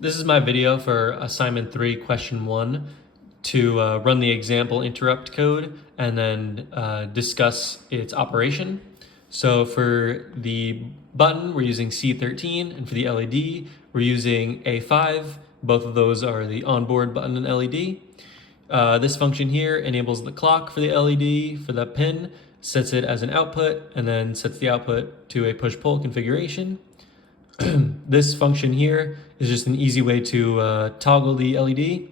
This is my video for assignment 3 question 1 to run the example interrupt code and then discuss its operation. So for the button we're using C13 and for the LED we're using A5. Both of those are the onboard button and LED. This function here enables the clock for the LED for the pin, sets it as an output, and then sets the output to a push-pull configuration. This function here is just an easy way to toggle the LED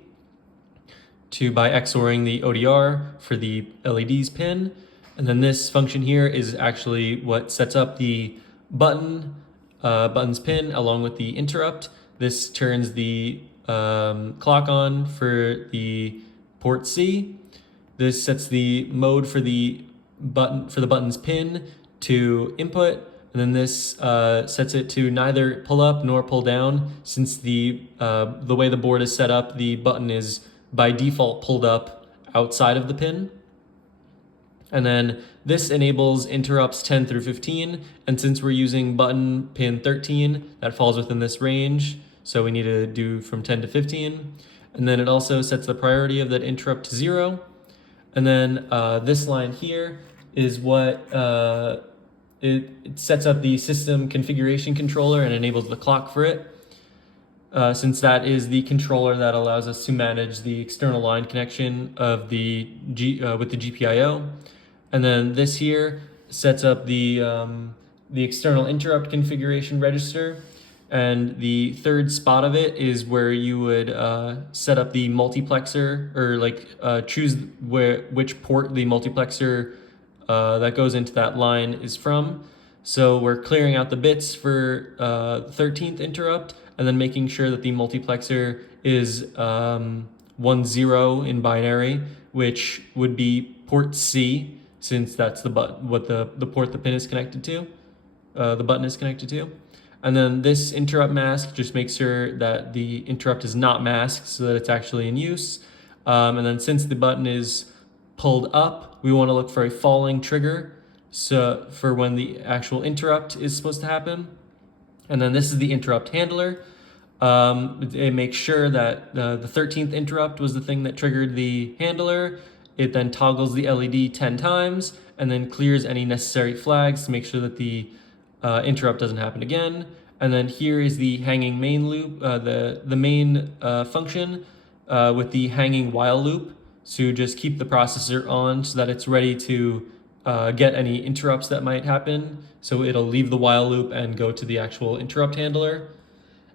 by XORing the ODR for the LED's pin. And then this function here is actually what sets up the button's pin along with the interrupt. This turns the clock on for the port C. This sets the mode for the button's pin to input. And then this sets it to neither pull up nor pull down. Since the way the board is set up, the button is by default pulled up outside of the pin. And then this enables interrupts 10 through 15. And since we're using button pin 13, that falls within this range. So we need to do from 10 to 15. And then it also sets the priority of that interrupt to 0. And then this line here is what it sets up the system configuration controller and enables the clock for it. Since that is the controller that allows us to manage the external line connection of with the GPIO. And then this here sets up the external interrupt configuration register. And the third spot of it is where you would set up the multiplexer, or choose which port the multiplexer that goes into that line is from. So we're clearing out the bits for 13th interrupt and then making sure that the multiplexer is 10 in binary, which would be port C, since that's the port the pin is connected to, the button is connected to. And then this interrupt mask just makes sure that the interrupt is not masked so that it's actually in use. And then since the button is pulled up, we want to look for a falling trigger so for when the actual interrupt is supposed to happen. And then this is the interrupt handler. It makes sure that the 13th interrupt was the thing that triggered the handler. It then toggles the LED 10 times and then clears any necessary flags to make sure that the interrupt doesn't happen again. And then here is the hanging main loop, the main function with the hanging while loop. So just keep the processor on so that it's ready to get any interrupts that might happen. So it'll leave the while loop and go to the actual interrupt handler.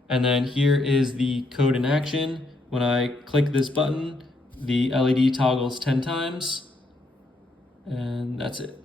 And then here is the code in action. When I click this button, the LED toggles 10 times, and that's it.